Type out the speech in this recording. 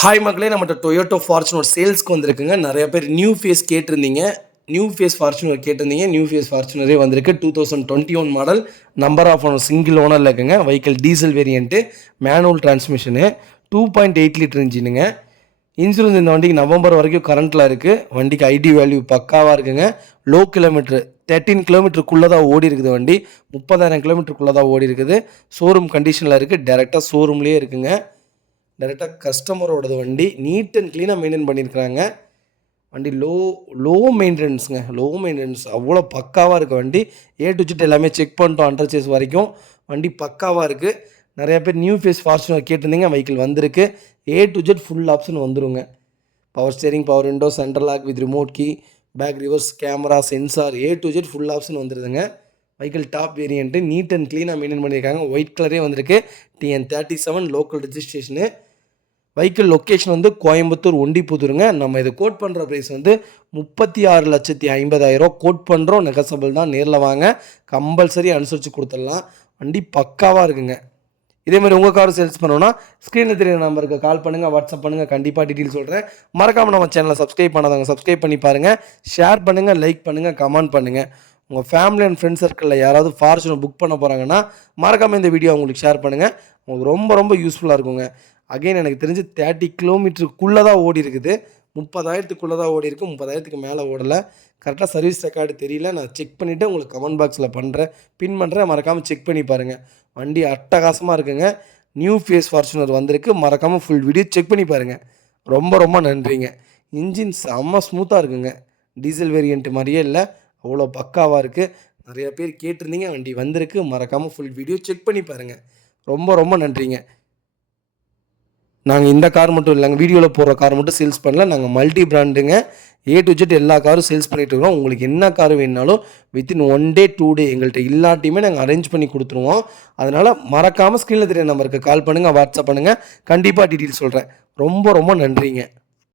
Hi மக்களே, நம்மகிட்ட Toyota Fortuner சேல்ஸ்க்கு வந்திருக்குங்க. நிறைய பேர் நியூ ஃபேஸ் கேட்டிருந்தீங்க. நியூ ஃபேஸ் ஃபார்ச்சுனர் கேட்டிருந்தீங்க. நியூ ஃபேஸ் ஃபார்ச்சுனரே வந்திருக்கு. 2021 model. Number of owner single ஓனரில் இருக்குங்க. Vehicle diesel variant, manual transmission, 2.8 litre இன்ஜினுங்க. இன்சூரன்ஸ் இந்த வண்டிக்கு நவம்பர் வரைக்கும் கரண்ட்டில் இருக்குது. வண்டிக்கு ஐடி வேல்யூ பக்காவாக இருக்குங்க. லோ கிலோமீட்ரு 13 கிலோமீட்டருக்குள்ளே தான் ஓடி இருக்குது. வண்டி 30,000 கிலோமீட்டருக்குள்ளே தான் ஓடி இருக்குது. ஷோரூம் கண்டிஷனில் இருக்குது. டேரெக்டாக ஷோரூம்லேயே இருக்குங்க. டேரெக்டாக கஸ்டமரோடது வண்டி. நீட் அண்ட் க்ளீனாக மெயின்டைன் பண்ணியிருக்கிறாங்க. வண்டி லோ மெயின்டெனன்ஸுங்க. லோ மெயின்டெனன்ஸ் அவ்வளோ பக்காவாக இருக்குது வண்டி. ஏ டு ஜெட் எல்லாமே செக் பண்ணிட்டோம். அண்டர் சேஸ் வரைக்கும் வண்டி பக்காவாக இருக்குது. நிறையா பேர் நியூ ஃபேஸ் ஃபார்ச்சுனர் கேட்டிருந்தீங்க. வெஹிக்கிள் வந்திருக்கு. A to Z full option வந்துருங்க. Power steering, power window, central lock with remote key, back reverse camera, sensor, A to Z full option வந்துடுதுங்க. Vehicle top variant, neat and க்ளீனாக maintain பண்ணியிருக்காங்க. White கலரே வந்திருக்கு. TN37 local registration. Vehicle location வந்து கோயம்புத்தூர் ஒண்டிப்புதூருங்க. நம்ம இது code பண்ணுற price வந்து 36,50,000 கோட் பண்ணுறோம். நெகசபிள் தான். நேரில் வாங்க, கம்பல்சரி அனுசரித்து கொடுத்துடலாம். வண்டி பக்காவாக இருக்குங்க. இதேமாதிரி உங்கள் கார் சேல்ஸ் பண்ணோன்னா ஸ்க்ரீனில் தெரியுற நம்பருக்கு கால் பண்ணுங்கள், வாட்ஸ்அப் பண்ணுங்கள். கண்டிப்பாக டீட்டெயில் சொல்கிறேன். மறக்காமல் நம்ம சேனலை சப்ஸ்கிரைப் பண்ணாதவங்க சப்ஸ்கிரைப் பண்ணி பாருங்கள். ஷேர் பண்ணுங்கள், லைக் பண்ணுங்கள், கமெண்ட் பண்ணுங்கள். உங்கள் ஃபேமிலி அண்ட் ஃப்ரெண்ட்ஸ் சர்க்கிளில் யாராவது ஃபார்ச்சுனர் புக் பண்ண போகிறாங்கன்னா மறக்காமல் இந்த வீடியோ உங்களுக்கு ஷேர் பண்ணுங்கள். உங்களுக்கு ரொம்ப யூஸ்ஃபுல்லாக இருக்குங்க. அகைன் எனக்கு தெரிஞ்சு 30 கிலோமீட்டருக்குள்ளே தான் ஓடி இருக்குது. 30,000க்குள்ளே தான் ஓடி இருக்குது. 30,000க்கு மேலே ஓடலை. கரெக்டாக சர்வீஸ் ரெக்கார்டு தெரியல. நான் செக் பண்ணிவிட்டு உங்களுக்கு கமெண்ட் பாக்ஸில் பின் பண்ணுறேன். மறக்காமல் செக் பண்ணி பாருங்கள். வண்டி அட்டகாசமாக இருக்குங்க. நியூ ஃபேஸ் ஃபார்ச்சுனர் வந்திருக்கு. மறக்காமல் ஃபுல் வீடியோ செக் பண்ணி பாருங்கள். ரொம்ப நன்றிங்க. இன்ஜின் செம்ம ஸ்மூத்தாக இருக்குங்க. டீசல் வேரியண்ட்டு மாதிரியே இல்லை, அவ்வளோ பக்காவாக இருக்குது. நிறையா பேர் கேட்டிருந்தீங்க. வண்டி வந்திருக்கு. மறக்காமல் ஃபுல் வீடியோ செக் பண்ணி பாருங்கள். ரொம்ப நன்றிங்க. நாங்கள் இந்த கார் மட்டும் இல்லைங்க, வீடியோவில் போகிற கார் மட்டும் சேல்ஸ் பண்ணல. நாங்கள் மல்டி பிராண்டுங்க. ஏ டு ஜெட் எல்லா காரும் சேல்ஸ் பண்ணிகிட்டு இருக்கிறோம். உங்களுக்கு என்ன கார் வேணுனாலும் வித்தின் 1 டே 2 டே எங்கள்கிட்ட இல்லாட்டியுமே நாங்கள் அரேஞ்ச் பண்ணி கொடுத்துருவோம். அதனால் மறக்காமல் ஸ்க்ரீனில் தெரிய நம்பருக்கு கால் பண்ணுங்கள், வாட்ஸ்அப் பண்ணுங்கள். கண்டிப்பாக டீட்டெயில் சொல்கிறேன். ரொம்ப நன்றிங்க.